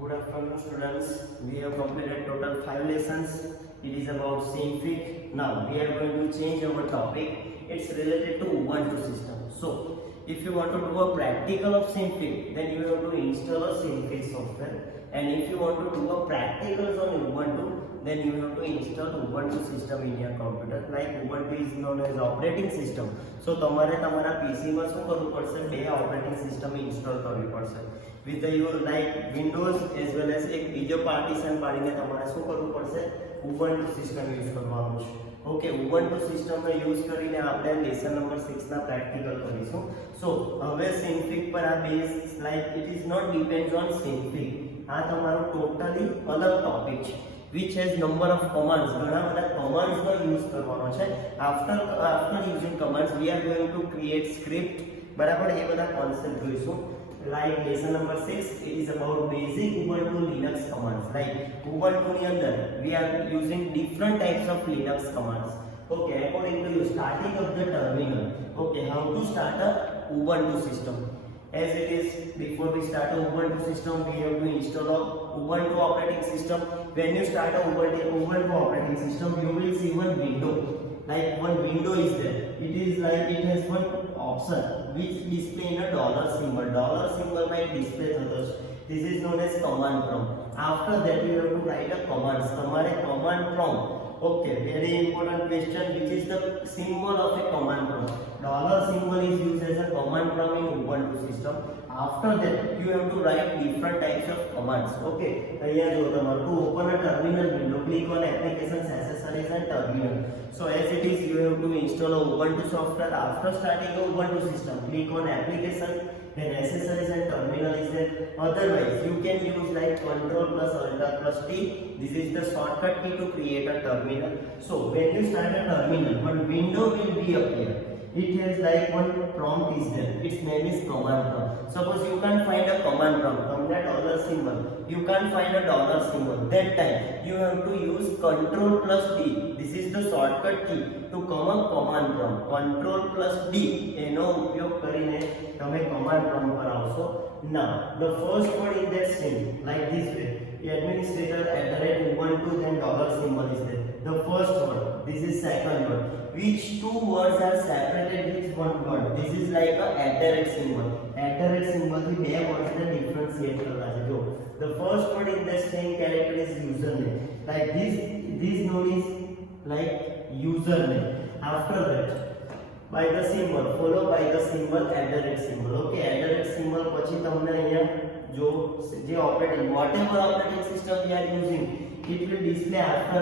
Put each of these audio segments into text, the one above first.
Good afternoon, students. We have completed total 5 lessons. It is about Synfig. Now we are going to change our topic. It's related to Ubuntu system. So, if you want to do a practical of Synfig, then you have to install a Synfig software. And if you want to do a practicals on Ubuntu, then you have to install Ubuntu system in your computer. Like Ubuntu is known as operating system. So, તમારે તમારા PC માં શું કરવું પડશે? બે operating system install કરવી પડશે. With the your like Windows as well as એક બીજો પાર્ટીશન પાડીને તમારે શું કરવું પડશે? Ubuntu system યુઝ કરવાનું છે. ઓકે, Ubuntu system નો યુઝ કરીને આપણે લેસન નંબર 6 ના પ્રેક્ટિકલ કરીશું. સો હવે Synfig પર આ base like it is not depends on Synfig. આ તમારું ટોટલી અલગ ટોપિક છે which has number of commands. ઘણા બધા commands નો યુઝ કરવાનો છે. after using commands we are going to create script. બરાબર, એ બધા કોન્સેપ્ટ જોઈશું. Like lesson number 6, it is about basic Ubuntu Linux commands. Like Ubuntu ની અંદર we are using different types of Linux commands. Okay, according to you, starting of the terminal. Okay, how to start a Ubuntu system? As it is, before we start a Ubuntu system, we have to install a Ubuntu operating system. When you start a Ubuntu operating system, you will see one window. Like one window is there. It is like it has one option which display in a dollar symbol. Dollar symbol might display others. This is known as command prompt. After that, you have to write a commands. તમારે command prompt. Okay, very important question. Which is the symbol of a command prompt? Dollar symbol is used as a command prompt in Ubuntu system. After that, you have to write different types of commands. Okay, અહીંયા જો તમારે to open a terminal window, click on applications, accessories and terminal. So as it is, you have to install a Ubuntu software. After starting a Ubuntu system, click on application, then accessories and terminal is there. Otherwise, you can use like Control plus Alt plus T. This is the shortcut key to create a terminal. So when you start a terminal, one window will be appear. It has like one prompt is there. Its name is command prompt. Suppose you can't find a command prompt from that dollar symbol. You can't find a dollar symbol. That time you have to use Control plus D. This is the shortcut key to come a command prompt. Control plus D. એનો ઉપયોગ કરીને તમે command prompt પર આવશો. Now the first word in that string like this way. Administrator @Ubuntu then dollar symbol is there. The first word. This is second word. Which two words are separated with one word? This is like a symbol. Symbol થી બે words ને differentiate કરવા છે. જો the first word in the string character is username. Like this known is like username. After that by the symbol followed by the symbol symbol. Okay, symbol પછી તમને અહીંયા જો જે operating whatever operating system we are using, it will display after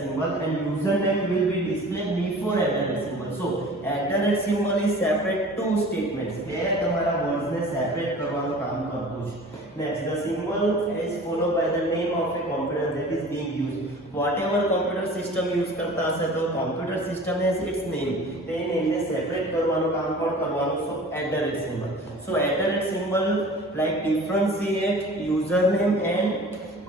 symbol and username will be displayed before symbol. So symbol is separate two statements. બે તમારા words ને separate કરવાનું કામ કરતું છે. Next, the symbol is followed by the name of a computer that is being used. Whatever computer system use કરતા હશે તો computer system has its name. તે નેમને separate કરવાનું કામ પણ કરવાનું. So symbol. So symbol like differentiate username and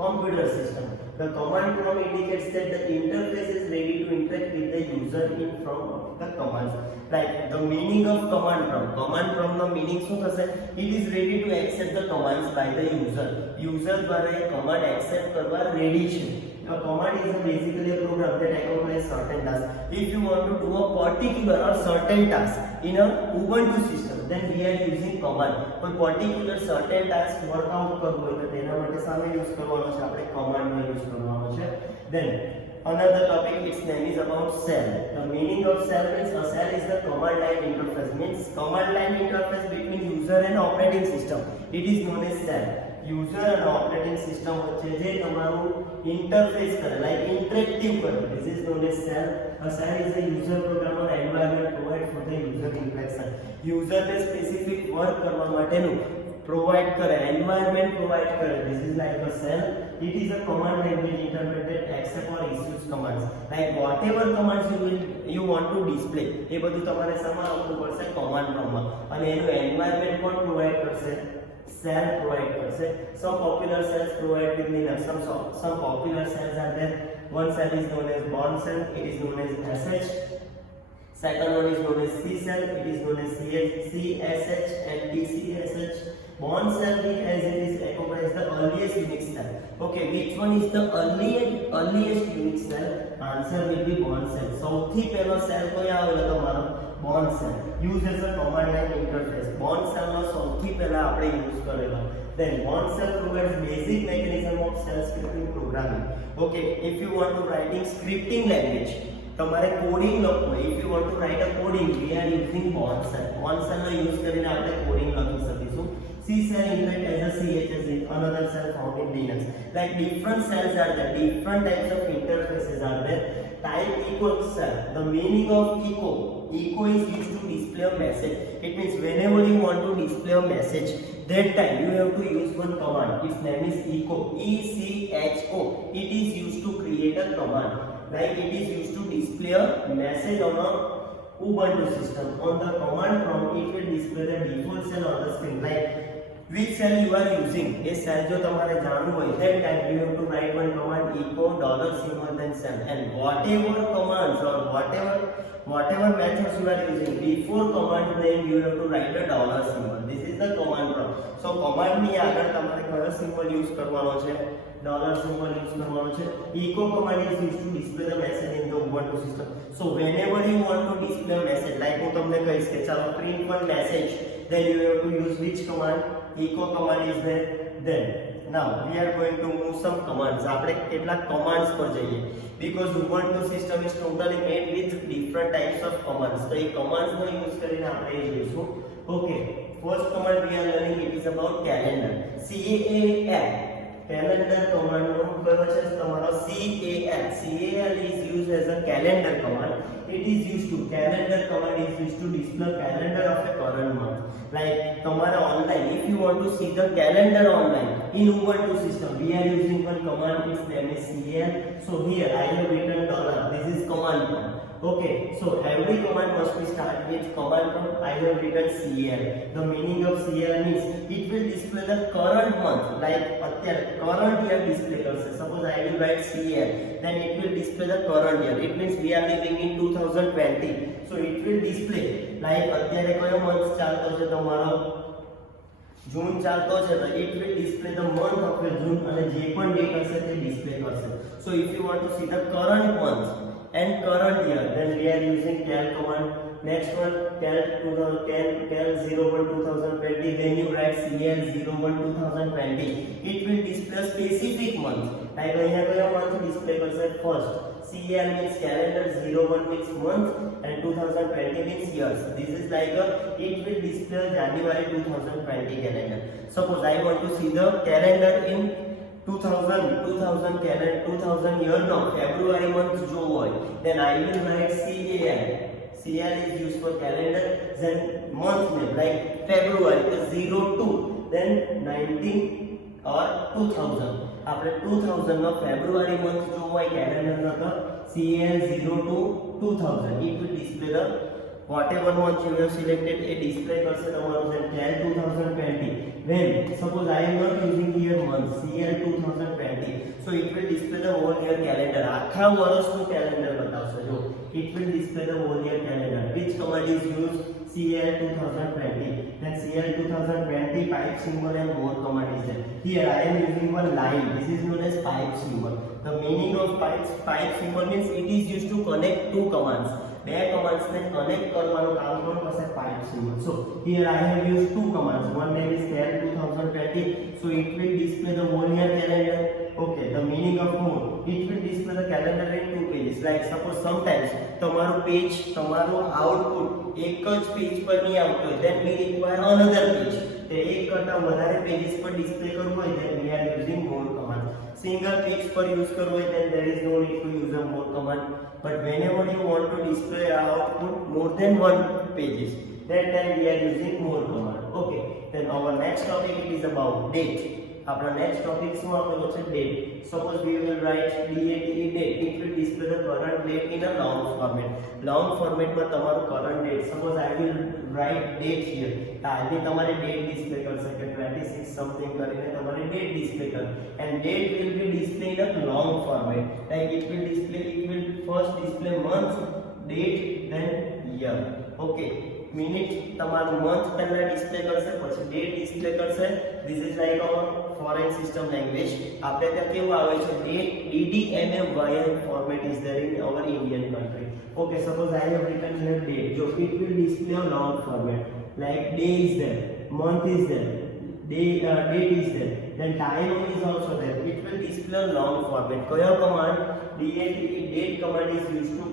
computer system. The command prompt indicates that the interface is ready to interact with the user in from the commands. Like the meaning of command prompt. Command prompt no meaning શું થશે? It is ready to accept the commands by the user. User દ્વારા એ command accept કરવા ready છે. A command is basically a program that accomplishes certain tasks. If you want to do a particular or certain task in a Ubuntu system, then we are using command. For particular certain task workout કરવું હોય તો તેના માટે સામે use કરવાનો છે, આપણે command નો use કરવાનો છે. Then another topic, its name is about shell. The meaning of shell is a shell is the command line interface. Means command line interface between user and operating system. It is known as shell. User and operating system વચ્ચે જે તમારું interface કરે, like interactive કરે, this is known as shell. A shell is a user program or environment provide for the user interaction. User ને specific work કરવા માટેનું provide કરે, environment provide કરે. This is like a shell. It is a command language interpreted accept or issues commands. Like whatever commands you want to display, એ બધું તમારે સામે આપવું પડશે command prompt માં. અને એનું environment પણ provide કરશે, shell provide કરશે. Some popular shells provide with Linux. Some popular shells are there. One shell is known as Bourne shell. It is known as sh. Second one is known as C shell. It is known as CSH and TCSH. Bourne shell as it is recognized the earliest Unix Okay, which one is the earliest unique cell? Answer will be bond cell. સૌથી પહેલો cell કોઈ આવેલો તમારો bond cell. Use as a command line interface. Bond cell નો સૌથી પહેલા આપણે use કરેલો. Then bond cell provides basic mechanism of cell scripting programming. Okay, if you want to writing scripting language, તમારે કોડિંગ લખવું હોય, if you want to write a coding, we are using bond cell. Bond cell no use કરીને આપણે coding લખી શકીશું. C cell inlet as a CHS, another cell found in Linux. Like different cells are there, different types of interfaces are there. Type echo cell. The meaning of echo is used to display a message. It means whenever you want to display a message, that time you have to use one command. Its name is echo. ECHO. It is used to create a command. Like it is used to display a message on a Ubuntu system. On the command prompt, it will display the default cell on the screen. Like which cell you are using. A cell जो तुम्हारे जानू है, that time you have to write one command echo $symbol then cell, and whatever commands or whatever methods you are using, before command name you have to write a $symbol. This is the command prompt. So command ની આગળ તમારે કયો symbol use કરવાનો છે? $symbol use કરવાનો છે. Echo command is used to display the message in the Ubuntu system. So whenever you want to display a message, like હું તમને કહીશ કે ચાલો print one message, then you have to use which command? Echo command is there. Then now we are going to move some commands. આપણે કેટલાક commands પર જઈએ, because Ubuntu system is totally made with different types of commands. તો એ commands નો use કરીને આપણે એ જોઈશું. Okay, first command we are learning, it is about calendar. CAL. Calendar command નો કયો છે તમારો? CAL is used as a calendar command. It is used to, calendar command is used to display calendar of a current month. Like tomorrow online, if you want to see the calendar online in Ubuntu system, we are using one command, its name is CAL. So here I have written $. This is command prompt. Okay, so every command must be start with command prompt. I have written CAL. The meaning of CAL means it will display the current month. Like current year display કરશે. Suppose I will write CAL, then it will display the current year. It means we are living in 2020. So it will display like અત્યારે કયો month ચાલતો છે તમારો? જૂન ચાલતો છે, તો it will display the month of June અને જે પણ ડેટ હશે તે ડિસ્પ્લે કરશે. So if you want to see the current month and current year, then we are using cal command. Next one, cal 01/2020, then you write CAL 01/2020. It will display a specific month. Like અહીંયા કયો month display કરશે? First. CAL means calendar, 01 means month, and 2020 means years. This is like it will display January 2020 calendar. Suppose I want to see the calendar in 2000 year now, February month जो હોય, then I will write CAL. CAL is used for calendar, then month name like February is 02, then 19 or 2000. આપણે 2000 નો ફેબ્રુઆરી month જો હોય calendar નો તો CAL 02 2000. It will display the whatever month you have selected, a display કરશે તમારું છે cal 2020. When suppose I am not using here month, CAL 2020, so it will display the whole year calendar. આખા વર્ષનું calendar બતાવશે જો. It will display the whole year calendar. Which command is used? CAL 2020. Then CAL 2020 pipe symbol and more command is there. Here I am using one line. This is known as pipe symbol. The meaning of pipe symbol means it is used to connect two commands. બે commands ને connect કરવાનું કામ કોણ કરશે? pipe symbol. So here I have used two commands. One name is cal 2020. So it will display the whole year calendar. Okay, the meaning of more, it will display the calendar in two pages. Like suppose sometimes તમારું page, તમારું output એક જ page પર નહીં આવતું હોય, then we require another page. તે એક કરતા વધારે પેजेस પર ડિસ્પ્લે કરવું હોય, then we are using more command. Single page પર use કરવું હોય, then there is no need to use a more command. But whenever you want to display output more than one pages, that time we are using more command. Okay, then our next topic it is about date. આપણા next topic શું આપેલો છે? date. Suppose we will write date. It will display the current date in a long format. Long format માં તમારું current date. Suppose I will write date here. તો આજે તમારે date display કરશે કે 26 something કરીને તમારે date display કર. And date will be displayed in a long format. Like it will first display month, date, then year. Okay. Minute તમારું month પહેલા ડિસ્પ્લે કરશે, પછી ડેટ ડિસ્પ્લે કરશે. This is like our foreign system language. આપણે ત્યાં કેવું આવે છે date DDMM format is there in our Indian country. Okay, suppose I have written here date. So it will display a long format like day is there, month is there, date is there, then time is also there. It will display a long format. Kaya command date command is used to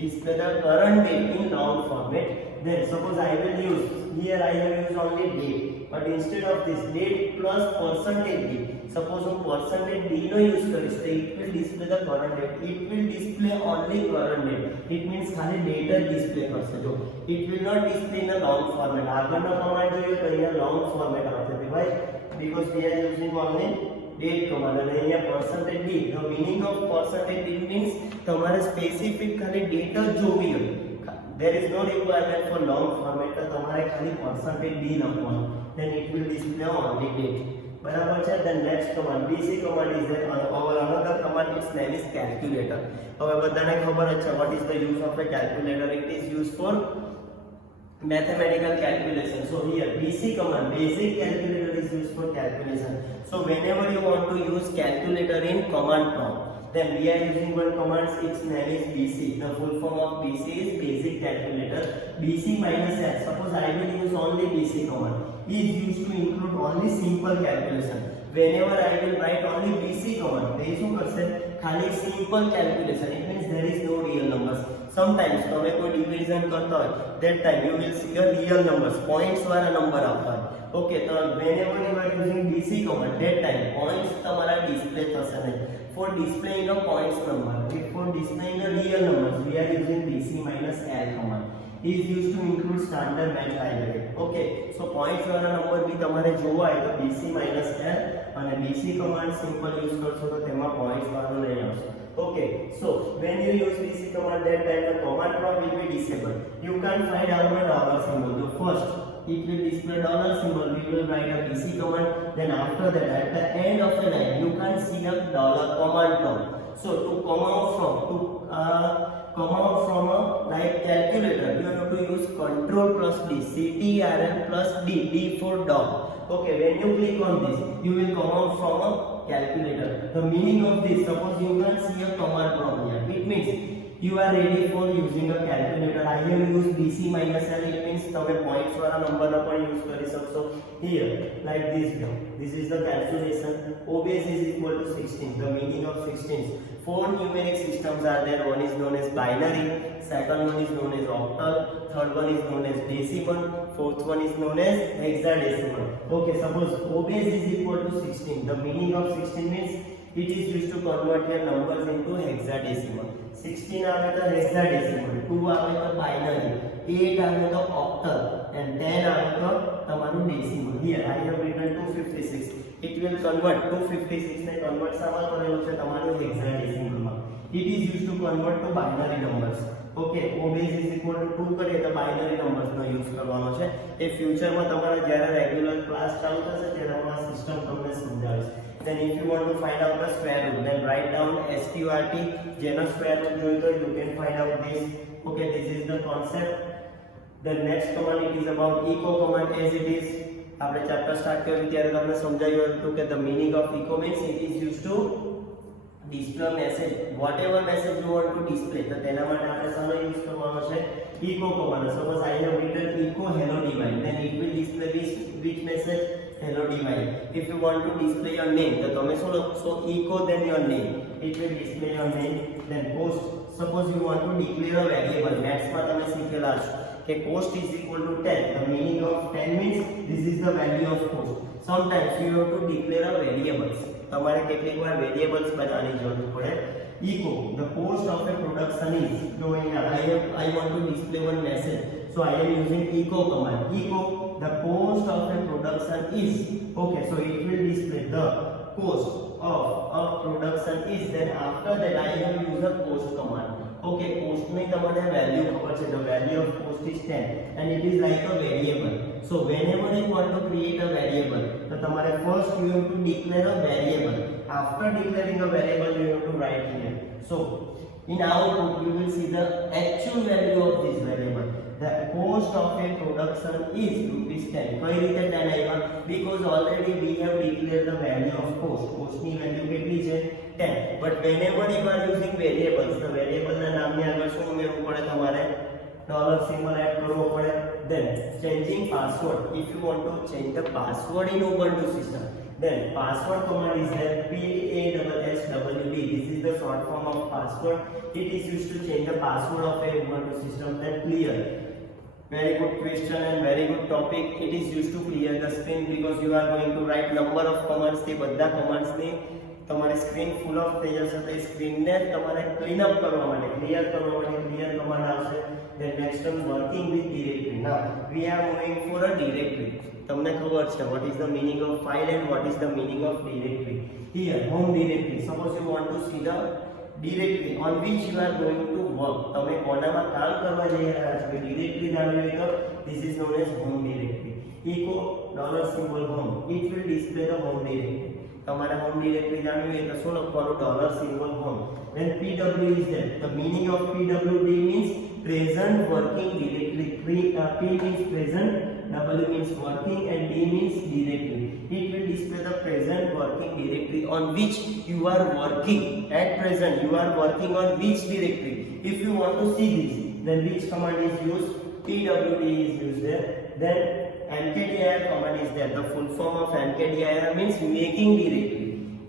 display the current date in long format. Then suppose I will use here, I have used only date, but instead of this date plus percentage d, suppose હું percentage d નો use કરીશ તો it will display the current date. It will display only current date. It means ખાલી date જ display કરશે. જો it will not display in a long format. આગળનો command જોઈએ તો અહીંયા long format આવશે. why? Because we are using only date command. અને અહીંયા percentage d, the meaning of percentage d means તમારે specific ખાલી date જ જોવી હોય. There is no requirement for long format. તો તમારે ખાલી percentage d લખવાનું. Then it will display only date. બરાબર છે. Then next command BC command is there. Our another command, its name is calculator. હવે બધાને ખબર જ છે what is the use of a calculator. It is used for mathematical calculation. So here BC command, basic calculator, is used for calculation. So whenever you want to use calculator in command prompt, then we are using one command, its name is BC. The full form of BC is basic calculator. BC minus L. Suppose I will use only BC command. Is used to include only simple calculation. Whenever I will write only BC command, they શું કરશે ખાલી simple calculation. It means there is no real numbers. Sometimes તમે કોઈ division કરતા હોય, that time you will see a real numbers, points વાળા number આવતા હોય. Okay, તો whenever you are using BC command, that time points તમારા display થશે નહીં. For displaying a points number, for displaying a real numbers, we are using BC minus L command. Is used to include standard match library. Okay, so points વાળા number બી તમારે જોવા હોય તો BC minus L અને BC command simple use કરશો તો તેમાં points વાળું નહીં આવશે. Okay, so when you use BC command, that time the command prompt will be disabled. You can't find out the dollar symbol. So first it will display dollar symbol. We will write a BC command. Then after that, at the end of the line, you can't see the dollar command prompt. So to come out from a like calculator, you have to use Control plus D, CTRL plus D, D for dog. Okay, when you click on this, you will come out from a calculator. The meaning of this, suppose you can see a command prompt here. It means you are ready for using a calculator. I have used BC minus L. It means તમે points વાળા નંબરનો પણ use કરી શકશો. Here, like this. This is the calculation. OBS is equal to 16. The meaning of 16. 4 numeric systems are there. One is known as binary. Second one is known as octal. Third one is known as decimal. Fourth one is known as hexadecimal. Okay, suppose OBS is equal to 16. The meaning of 16 means it is used to convert your numbers into hexadecimal. 16 આવે તો hexadecimal, 2 આવે તો binary, 8 આવે તો octal, and 10 આવે તો તમારું decimal. Here I have written 256. It will convert 256 ને convert શામાં કરેલું છે તમારું hexadecimal માં. It is used to convert to binary numbers. Okay, OBS is equal to 2 કરીએ તો binary numbers નો યુઝ કરવાનો છે. એ ફ્યુચરમાં તમારે જ્યારે રેગ્યુલર ક્લાસ ચાલુ થશે ત્યારે હું આ સિસ્ટમ તમને સમજાવીશ. Then if you want to find out the square root, then write down SQRT. જેનો square root જોઈતો you can find out this. Okay, this is the concept. The next command, it is about echo command. As it is, આપણે chapter start કર્યું ત્યારે તમને સમજાયું હતું કે the meaning of echo means it is used to display message, whatever message you want to display. તો તેના માટે આપણે શાનો યુઝ કરવાનો છે echo command. Suppose I have written echo hello divine, then it will display which message? Hello divine. If you want to display your name, તો તમે શું લખશો echo then your name. It will display your name. Then post, suppose you want to declare a variable. Maths માં તમે શીખેલા છો કે cost is equal to 10. The meaning of 10 means this is the value of cost. Sometimes you have to declare a variables. તમારે કેટલીક વાર variables બનાવવાની જરૂર પડે. Echo, the cost of a production is, knowing I want to display one message, so I am using echo command. Echo, the cost of a production is. Okay, so it will display the cost of a production is. Then after that I have used the cost command. Okay, cost में તમને value ખબર છે. The value of cost is 10 and it is like a variable. So whenever you want to create a variable, તો તમારે first you have to declare a variable. After declaring a variable, you have to write here. So in output you will see the actual value of this variable. The cost of a production is rupees 10. કઈ રીતે 10 આવ્યા? Because already we have declared the value of cost. Cost ની value કેટલી છે? 10. But whenever you are using variables, the variable ના નામની આગળ શું ઉમેરવું પડે તમારે? Dollar symbol add કરવો પડે. Then changing password. If you want to change the password in Ubuntu system, then password command is there. PASSWD. This is the short form of password. It is used to change the password of a Ubuntu system. Then clear. Very good question and very good topic. It is used to clear the screen because you are going to write number of commands. તે બધા commands ને તમારે screen full of થઈ જશે તો એ સ્ક્રીનને તમારે clean up કરવા માટે ક્લિયર કરવા માટે ક્લિયર કમાન્ડ આવશે. then next one working with directory. now we are moving for a directory. તમને ખબર છે what is the meaning of file and what is the meaning of directory. here home directory. suppose you want to see the directory on which you are going to work. તમે કોનામાં કામ કરવા જઈ રહ્યા છો directory જાણવી હોય તો this is known as home directory. echo dollar symbol home. it will display the home directory. તમારે હોમ ડિરેક્ટરી જાણવી હોય તો શું લખવાનું? Dollar symbol home. then pw is there. the meaning of pwd means present working directory. p means present, w means working and d means directory. it will display the present working directory on which you are working. at present you are working on which directory? if you want to see this, then which command is used? pwd is used there. then mkdir command is there. the full form of mkdir means making directory.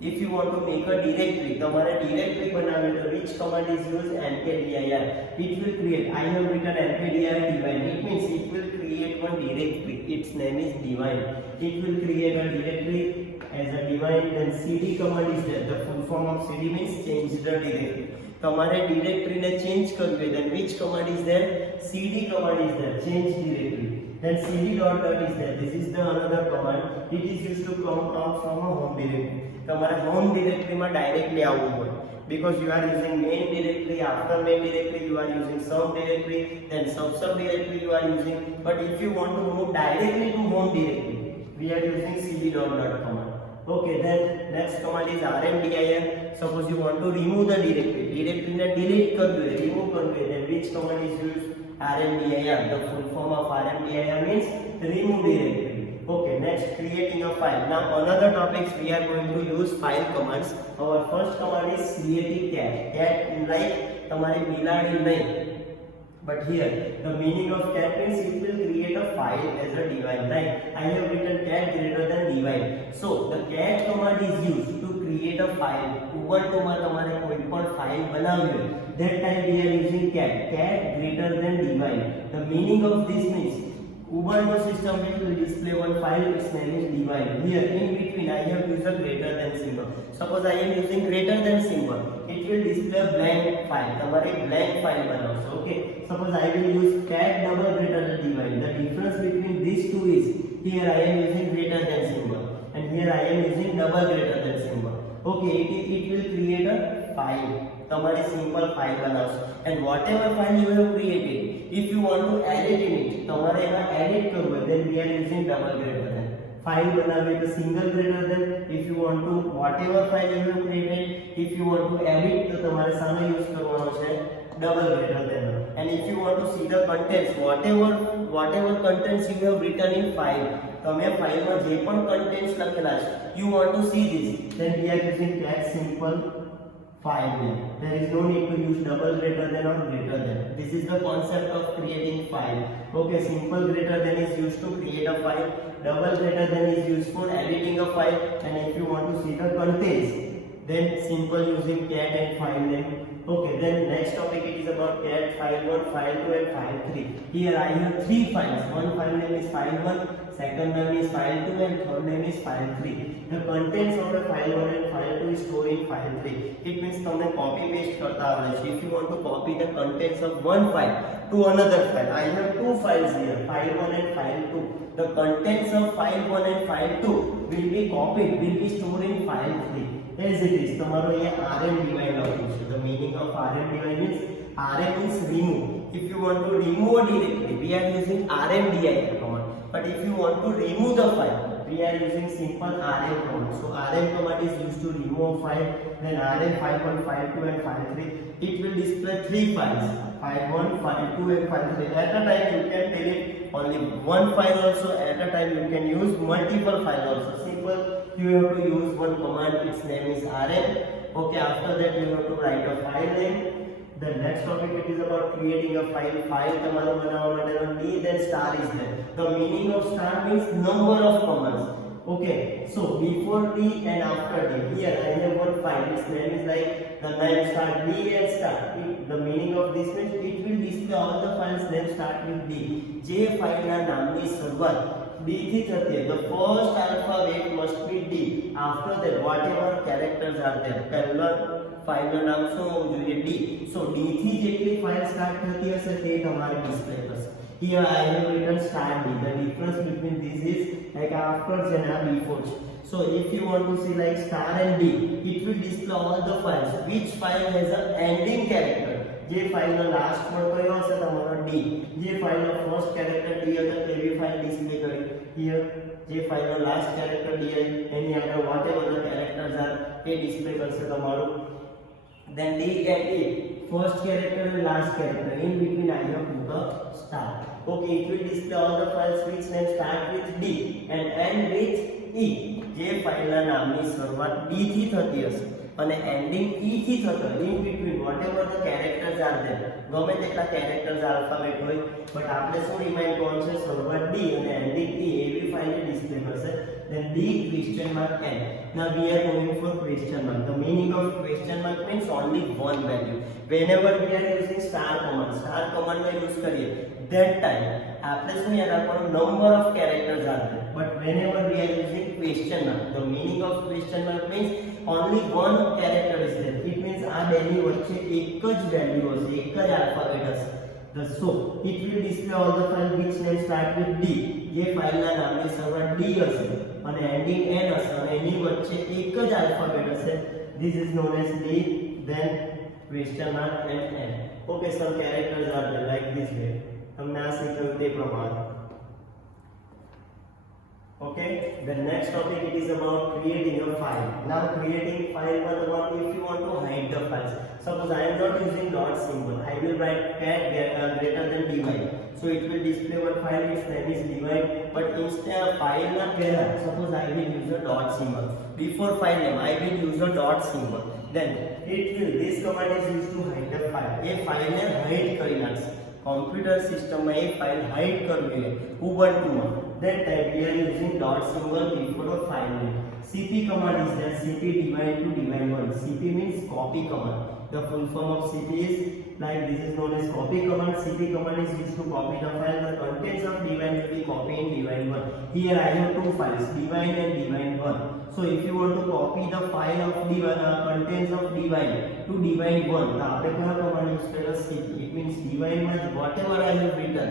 if you want to make a directory, તમારે directory બનાવવી તો which command is used? mkdir. it will create. I have written mkdir divine. it means it will create one directory. its name is divine. it will create a directory as a divine. then cd command is there. the full form of cd means change the directory. તમારે directory ને change કરવી હોય then which command is there? cd command is there. change directory. then cd dot is there. this is the another command. it is used to come out from a home directory. તમારે home directory માં directly આવવું હોય because you are using main directory. after main directory you are using sub directory, then sub directory you are using. but if you want to move directly to home directory, we are using cd dot command. okay, then next command is rmdir. suppose you want to remove the directory ને delete કરવી હોય, remove કરવી હોય, then which command is used? rmdir. the full form of rmdir means remove directory. okay, next creating a file. now another topics we are going to use file commands. our first command is creating cat like તમારી બિલાડી નહીં. but here the meaning of cat means it will create a file as a divine. like I have written cat greater than divine. so the cat command is used to create a file. ubuntu માં તમારે કોઈ પણ file બનાવવી હોય that time we are using cat greater than divine. the meaning of this means Ubuntu system will display one file. its name is divine. here in between I have used a greater than symbol. suppose I am using greater than symbol, it will display blank file. તમારે blank file બનાવશો. okay, suppose I will use cat double greater than divine. the difference between these two is here I am using greater than symbol and here I am using double greater than symbol. okay, it will create a file. તમારી simple file બનાવશો and whatever file you have created, if you want to edit in it, તમારે એમાં edit કરવું હોય then we are using double greater than. File બનાવવી તો single greater than. if you want to whatever file you have created, if you want to edit તો તમારે સાનો use કરવાનો છે? double greater than. and if you want to see the contents, whatever contents you have written in file, તમે ફાઇલમાં જે પણ contents લખેલા છે, you want to see this, then we are using cat simple file name. there is no need to use double greater than or greater than. this is the concept of creating file. okay, simple greater than is used to create a file. double greater than is used for editing a file. and if you want to see the contents, then simple using cat and file name. okay, then next topic it is about cat file1, file2 and file3. here I have three files. one file name is file1, second name is file2 and third name is file3. the contents of the file1 and file2 is stored in file3. it means તમને copy paste કરતા આવડે છે. if you want to copy the contents of one file to another file, I have two files here, file1 and file2. the contents of file1 and file2 will be copied, will be stored in file3 as it is. તમારો અહીંયા rm divide લખ્યું છે. the meaning of rm divide means rm means remove. if you want to remove a directory, we are using rmdir command. but if you want to remove the file, we are using simple rm command. So rm command is used to remove a file. Then rm file1, file2 and file3, it will display 3 files, file1, file2 and file3. At a time you can delete only one file also, at a time you can use multiple files also. Simple, you have to use one command, its name is rm. Okay, after that you have to write a file name. The next topic, it is about creating a file. File તમારો બનાવવા માટેનો d, then star is there. The meaning of star means number of commands. Okay, so before d and after d, here I have one file, its name is like the name start d and start. The meaning of this means it will display all the files name start with d. જે ફાઇલના નામની શરૂઆત d થી થતી હોય, the first alphabet must be d. After that whatever characters are there, પહેલા ફાઇલનું નામ શું હોવું જોઈએ, d. So d થી જેટલી ફાઇલ સ્ટાર્ટ થતી હશે તે તમારે ડિસ્પ્લે કરશે. Here I have written start d. The difference between this is like afterwards and before. So if you want to see like star and d, it will display all the files. Which file has an ending character? જે ફાઇલનો last word કયો હશે તમારો d. જે ફાઇલનો first character d હતો તેવી file display કરી. Here જે ફાઇલનો લાસ્ટ કેરેક્ટર d હોય એની આગળ whatever the characters are A display કરશે તમારું. Then d and e, first character and last character, in between I have put the star. Okay, it will display all the files which name start with d and end with e. જે ફાઇલના નામની શરૂઆત d થી થતી હશે અને ending e થી થતો, in between whatever the characters are there, ગમે તેટલા characters alphabet હોય, but આપણે શું રિમાઇન્ડ કરવાનું છે, શરૂઆત d અને એન્ડિંગ e એવી ફાઇલ ડિસ્પ્લે કરશે. Then d question mark n. Now we are going for question mark. The meaning of question mark means only one value. Whenever we are using star command નો use કરીએ, that time આપણે શું યાદ રાખવાનું, number of characters are there. But whenever we are using question mark, the meaning of question mark means only one character is there. It means આ બેની વચ્ચે એક જ વેલ્યુ હશે, એક જ આલ્ફાબેટ હશે. So it will display all the file which name start with d. જે ફાઇલના નામની શરૂઆત d હશે અને એન્ડિંગ n હશે અને એની વચ્ચે એક જ આલ્ફાબેટ હશે. This is known as d, then question mark and n. Okay, some characters are there like this way. તમને આ શીખવ્યું તે પ્રમાણે. Okay, the next topic, it is about creating a file. Now creating file about if you want to hide the files. Suppose I am not using dot symbol, I will write cat greater than divide. So it will display one file, its name is divide. But instead of file na પહેલા, suppose I will use a dot symbol. Before file name I will use a dot symbol. Then it will, this command is used to hide the file. A file ને hide કરી નાખશે. Computer system માં એ file hide કરવી હોય Ubuntu માં, that time we are using dot symbol before the file name. cp command is there, cp divide to divide 1. cp means copy command. The full form of cp is like this is known as copy command. cp command is used to copy the file. The contents of divide will be copied in divide 1. Here I have two files, divide and divide 1. So if you want to copy the file of contents of divide to divide 1, the આપણે કયો command use કરે, cp. It means divide માં whatever I have written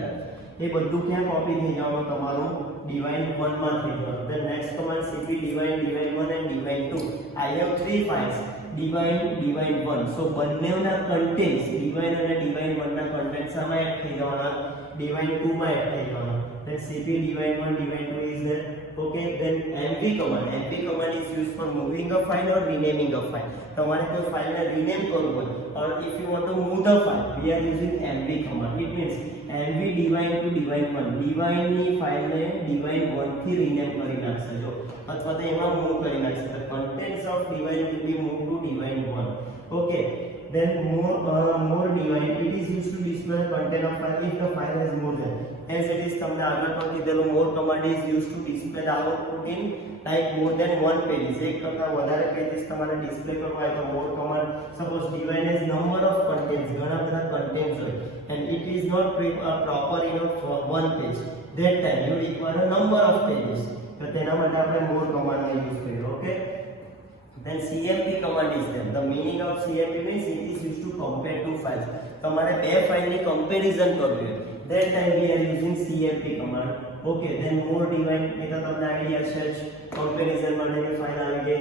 એ બધું ક્યાં copy થઈ જવાનું, તમારું divide 1 માં થઈ જવાનું. The next command cp divide 1 and divide 2. I have three files, divide 1. So બંનેના contents divide અને divide 1 ના contents આમાં એડ થઈ જવાના, divide 2 માં એડ થઈ જવાના. Then cp divide 1 divide 2 is there. Okay, then mv command is used for moving a file or renaming a file. તમારે કોઈ ફાઇલને rename કરવું હોય, or if you want to move the file, we are using mv command. It means mv divide to divide 1, divide ની ફાઇલને divide 1 થી rename કરી નાખશે જો, અથવા તો એમાં મૂવ કરી નાખશે. The contents of divide will be moved to divide 1. Okay, then more divide, it is used to display content of file if the file has more than, as it is તમને આગળ પણ કીધેલું, more command is used to display the output in like more than one pages. એક કરતા વધારે પેजेस તમારે display કરવા હોય તો more command. Suppose divide has number of contents, ઘણા બધા contents હોય and it is not proper enough for one page, that time you require a number of pages. તો તેના માટે આપણે more command નો યુઝ કર્યો. Okay, then cmp command is there. The meaning of cmp means it is used to compare two files. તમારે બે ફાઇલની comparison કરવી હોય, that time we are using cmp command. Okay, then more divide, એ તો તમને idea છે જ, comparison માટેની file આવી ગઈ.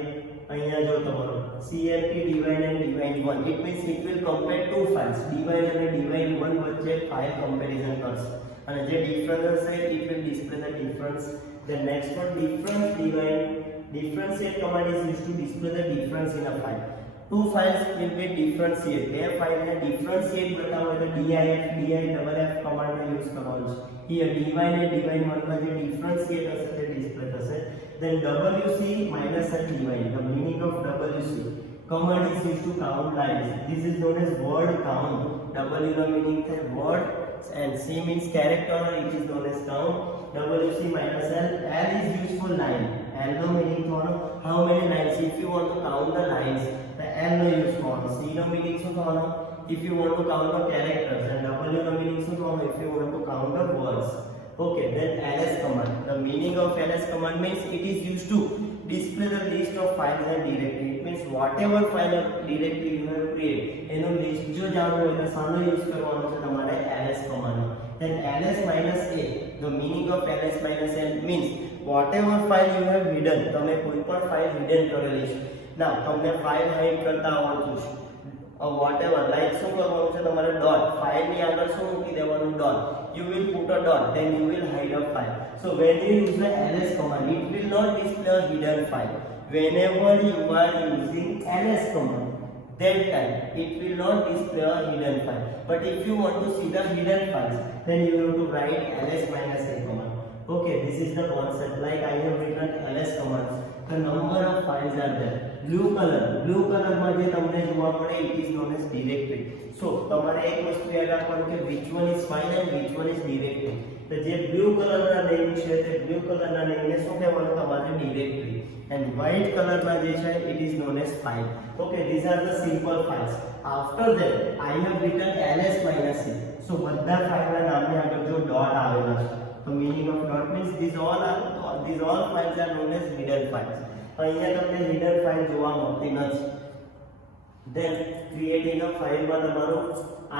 અહીંયા જો તમારો cmp divide and divide 1, it means it will compare two files, divide અને divide 1 વચ્ચે ફાઇલ કમ્પેરિઝન કરશે અને જે ડિફરન્સ હશે it will display the difference Then next one, difference divide. Differentiate command is used to display the difference in a file. Two files will be differentiate. બે file ને differentiate બતાવો તો diff command નો use કરવાનો છે. Here divide ને divide માં જે differentiate હશે તે ડિસ્પ્લે થશે. Then wc minus and divide. The meaning of wc command is used to count lines. This is known as word count. W no meaning છે word and c means character, it is known as count. wc minus l, l is used for line. L no meaning for how many lines. If you want to count the lines, the l no use for. C no meaning for if you want to count the characters, and w no meaning for if you want to count the words. Okay, then ls command. The meaning of ls command means it is used to display the list of files and directory. It means whatever file or directory you have created, એનો list જો જાણવું હોય તો શાનો use કરવાનો છે તમારે ls command. Then ls minus a, the meaning of ls minus a means whatever file you have hidden, તમે કોઈ પણ ફાઇલ hidden કરેલી છે. Now તમને ફાઇલ હાઇડ કરતા આવડતું છે whatever, like શું કરવાનું છે તમારે ડોટ, ફાઇલ ની આગળ શું મૂકી દેવાનું dot. You will put a dot, then you will hide a file. So when you use the ls command, it will not display a hidden file. Whenever you are using ls command, that time it will not display a hidden file. But if you want to see the hidden files, then you have to write ls minus a command. Okay, this is the concept. Like I have written ls commands. The number of files are there. Blue color માં જે તમને જોવા મળે, it is known as directory. So તમારે એક વસ્તુ યાદ રાખવાનું કે which one is file and which one is directory. તો જે blue color ના નેમ છે તે blue color ના નેમ ને શું કહેવાનું તમારે directory, and white color માં જે છે it is known as file. Okay, these are the simple files. After that I have written ls minus c. So બધા ફાઇલ ના નામની આગળ જો ડોટ આવેલા છે, the meaning of dot means these all files are known as hidden files. અહીંયા તમને hidden file જોવા મળતી નથી. Then creating a file માં તમારું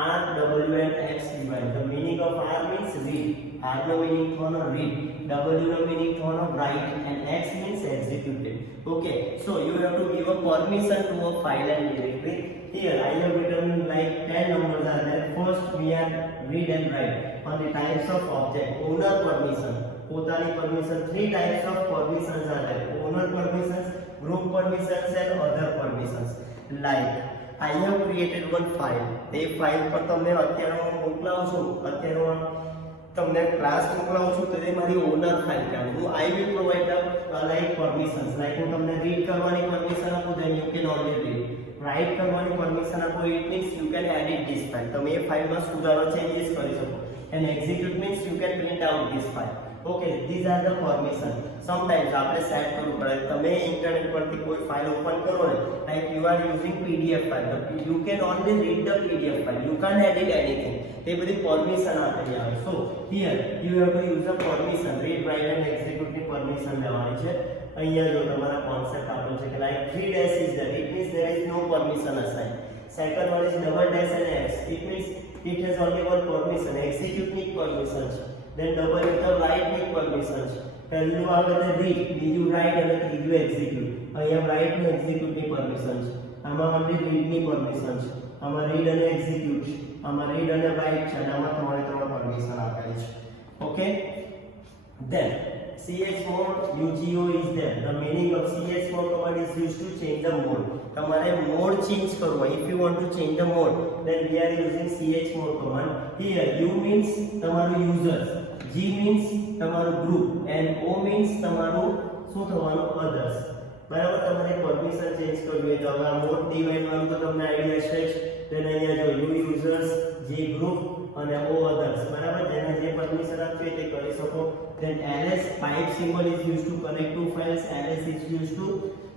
r w and x divide. The meaning of r means read. R no meaning for read, w no meaning for write, and x means executed. Okay, so you have to give a permission to a file and directory. Here I have written like 10 numbers are there. First we are read and write. On the types of object, owner permission, પોતાની permission. 3 types of permissions are there: owner permissions, group permissions, and other permissions. Like I have created one file. તે file પર તમને અત્યારે હું મોકલાવું છું, અત્યારે હું તમને ક્લાસ મોકલાવું છું, તો તે મારી ઓનર ફાઇલ કહેવાય. I will provide like permissions. Like હું તમને રીડ કરવાની પરમિશન આપું, then you can only read. Write કરવાની પરમિશન આપો, it means you can edit this file. તમે એ ફાઇલમાં સુધારો ચેન્જીસ કરી શકો. And execute means you can print out this file. Okay, these are the permission. Sometimes આપણે set કરવું પડે. તમે ઇન્ટરનેટ પરથી કોઈ ફાઇલ ઓપન કરો ને, like you are using pdf file, you can only read the pdf file, you can't edit anything. તે બધી પરમિશન આપેલી આવે. So here you have to use the permission. Read, write and execute ની permission લેવાની છે. અહીંયા જો તમારા કોન્સેપ્ટ આપણો છે કે like 3 dash is there, it means there is no permission assigned. Second one is double dash and x, it means it has only one permission, execute ની permission છે. Then double with write ની permission છે. પહેલું આવે છે read, બીજું write અને ત્રીજું execute. અહીંયા write ને execute ની permission છે. આમાં only read ની permission છે. આમાં read અને execute છે. આમાં read અને write છે. અને આમાં ત્રણે permission આપેલી છે. Okay, then chmod ugo is there. The meaning of chmod command is used to change the mode. તમારે mode change કરવો. If you want to change the mode, then we are using chmod command. Here u means તમારું users, g means તમારું group, and o means તમારું શું થવાનું others. બરાબર, તમારે permission change કરવી હોય તો હવે આ મોડ ડિવાઇડ વાળું તો તમને આઈડિયા છે જ. then અહીંયા જો u users, g group અને o others. બરાબર, જેને જે પરમિશન આપવી તે કરી શકો. then ls pipe symbol is used to connect two files. ls is used to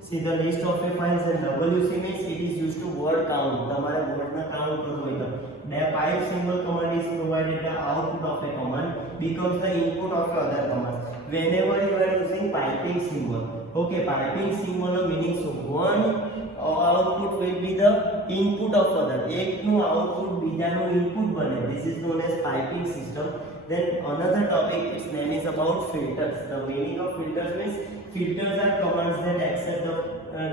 see the list of a files, and wc means it is used to word count. તમારે wordના count કરવું હોય તો the pipe symbol command is provided the output of a command becomes the input of other command. Whenever you are using piping symbol, okay, piping symbol no meaning શું, one output will be the input of other. એકનું output બીજાનું input બને. This is known as piping system. Then another topic, its name is about filters. The meaning of filters means filters are commands that accept the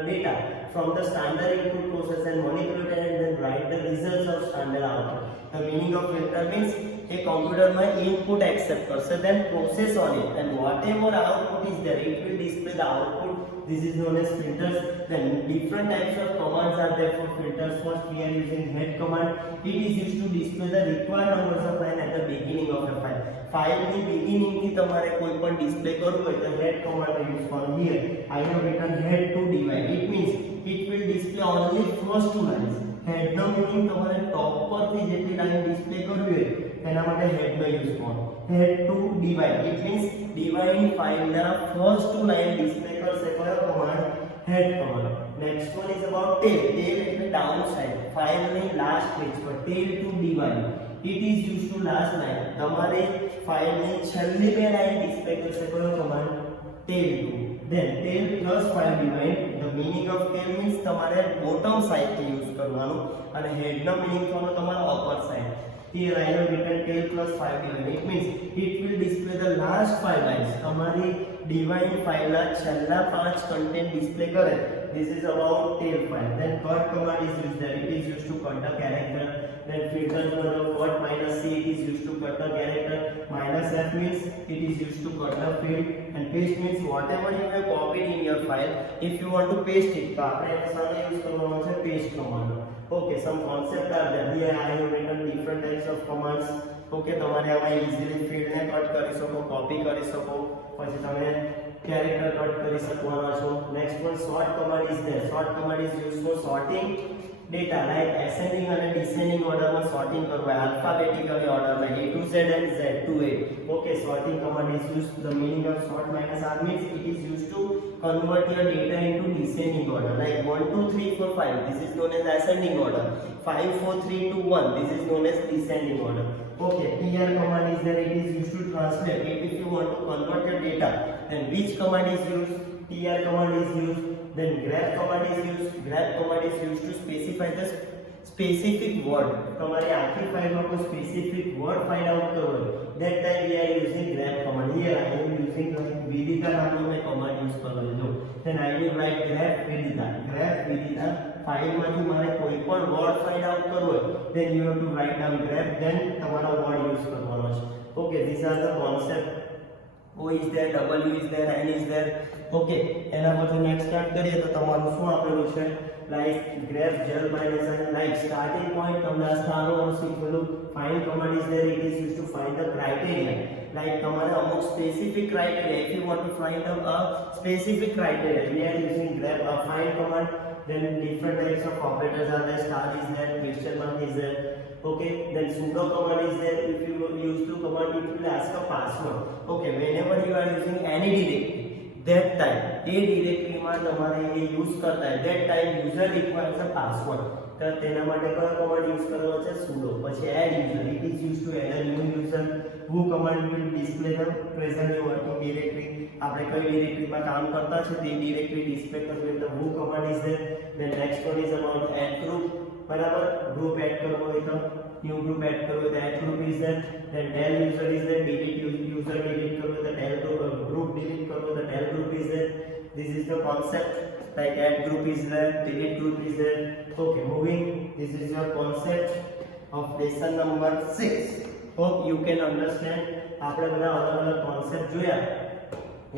data from the standard input process and manipulate and then write the results of standard output. The meaning of filter means a computer my input accept કરશે then process on it and whatever output is there it will display the output. This is known as filters. Then different types of commands are there for filters. First we are using head command. It is used to display the required numbers of line at the beginning of a file. File ની beginning થી તમારે કોઈ પણ display કરવું હોય તો head command નો use કરો. Here I have written head to divide. It means it will display only first two lines. Head no meaning તમારે top પરથી જેટલી લાઈન display કરવી હોય એના માટે head નો use કરો. Head to divide. It means divide file ના first two line display કરશે કયો command? Head command. Next one is about tail. Tail એટલે down side. File ની last page પર tail to divide. It is used to last line. તમારે file ની છેલ્લી બે લાઈન display કરશે કયો command? Tail to. Then tail plus file divide. The meaning of tail means તમારે bottom side થી use કરવાનું અને head નો meaning થવાનો તમારો upper side. Here I have written tail plus file divide. It means it will display the last five lines. તમારી divide file ના છેલ્લા પાંચ content display કરે. This is about tail file. Then cut command is used there. It is used to cut the character. Then filter command cut minus c. It is used to cut the character. Minus f means it is used to cut the field. And paste means whatever you have copied in your file, if you want to paste it, તો આપણે સામે use કરવાનો છે paste command. Okay, some concept are there. Here I have written different types of commands. Okay, તમારે આમાં easily field ને cut કરી શકો, copy કરી શકો, પછી તમે character cut કરી શકવાના છો. Next one sort command is there. Sort command is used for sorting data like ascending and descending order માં sorting કરવું alphabetically order માં A to Z and Z to A. Okay, sorting command is used. The meaning of sort minus R means it is used to convert your data into descending order like 1 2 3 4 5. This is known as ascending order. 5 4 3 2 1. This is known as descending order. Okay, TR command is there. It is used to translate. If you want to convert your data, then which command is used? TR command is used. Then grep command is used. Grep command is used to specify the specific word. તમારે આખી ફાઇલમાં કોઈ specific word find out કરવો હોય, that time we are using grep command. Here I am using Vidita નામનો મેં command use કરવાનો છે. Then I will write grep Vidita. Grep Vidita ફાઇલમાંથી મારે કોઈ પણ word find out કરવો હોય, then you have to write down grep, then તમારો word use કરવાનો છે. Okay, these are the concept. O is there, W is there, N is there. Okay, એના પછી next start કરીએ તો તમારું શું આપેલું છે? Like grep gel minus n, like starting point તમને આ સારો શીખવેલું. Find command is there. It is used to find the criteria. Like તમારે અમુક specific criteria. If you want to find a specific criteria, we are using grep find command. Then different types of operators are there. Star is there, question mark is there. Okay, then sudo command is there. If you use to command, it will ask a password. Okay, whenever you are using any directory, that time એ ડિરેક્ટરીમાં તમારે એ use કરતા હોય, that time user requires a password. તો તેના માટે કયો command use કરવાનો છે? sudo. પછી add user. It is used to add a new user. who command will display the presently working directory. આપણે કઈ ડિરેક્ટરીમાં કામ કરતા છે તે ડિરેક્ટરી ડિસ્પ્લે કરવી તો who command is there. Then next one is about add group. બરાબર, group add કરવો હોય તો new group add કરવો હોય તો add group is there. Then del user is there. delete user delete કરવો હોય તો del group delete કરવો હોય તો del group is there. This is the concept. Like add group is there, delete group is there. Okay, moving. This is your concept of lesson number 6. Hope you can understand. આપણે બધા અલગ-અલગ concept જોયા.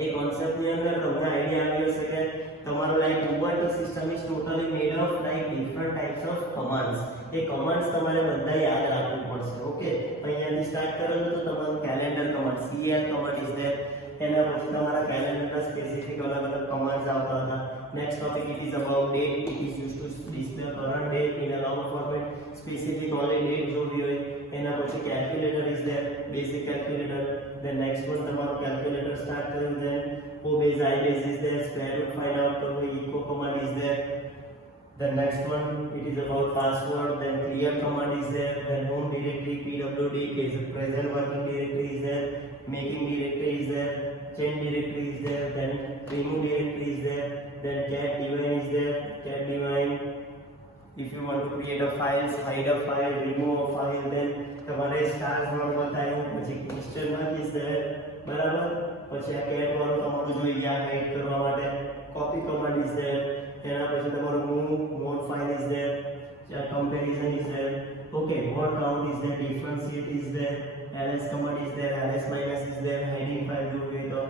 એ concept ની અંદર તમને idea આવી હશે કે તમારો like Ubuntu system is totally made of like different types of commands. A commands તમારે બધા યાદ રાખવું પડશે. Okay, અહીંયાથી સ્ટાર્ટ કરેલું તો તમારું calendar command, cl command is there. એના પછી તમારા કેલેન્ડરના સ્પેસિફિક અલગ-અલગ કમાન્ડ્સ આવતા હતા. Next topic it is about date. It is use to display current date in a long format. Specific only date જોવી હોય. એના પછી calculator is there, basic calculator. Then next one તમારું કેલ્ક્યુલેટર સ્ટાર્ટ કર્યું. Then o base i base is there, square root find out કરવું, echo command is there. Then next one, it is about password. Then clear command is there. Then home directory, pwd is present working directory is there. Making directory is there. Change directory is there. Then remove directory is there. Then cat divine is there. Cat divine. If you want to create a file, hide a file, remove a file, then તમારે start from બતાવ્યું. પછી question mark is there. બરાબર, પછી આ cat વાળું તમારું જોઈ ગયા હાઇડ કરવા માટે. Copy command is there. એના પછી તમારું move file is there. comparison is there. Okay, what count is there, differentiate is there, ls command is there, ls minus is there, heading file જોવે તો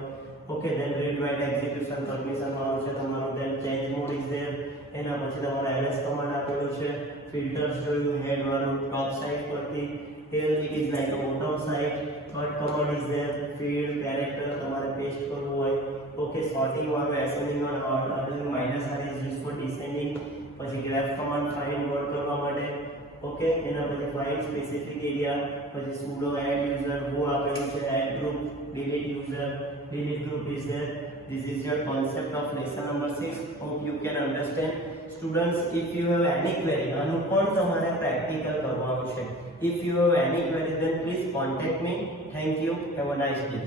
okay, then read write execution permission વાળો છે તમારો, then change mode is there, એના પછી તમારો ls command આપેલો છે, filters જોયું head વાળું top side પરથી, here it is like a bottom side, third command is there, field character તમારે paste કરવું હોય, okay, sorting વાળું ascending વાળું minus r is used for descending, પછી graph command find word કરવા માટે, okay, એના પછી find specific area, પછી sudo add user, who આપેલું છે, add group, delete user, delete group is there. This is your concept of lesson number 6. Hope you can understand. Students, if you have any query, આનું પણ તમારે practical કરવાનું છે. If you have any query, then please contact me. Thank you. Have a nice day.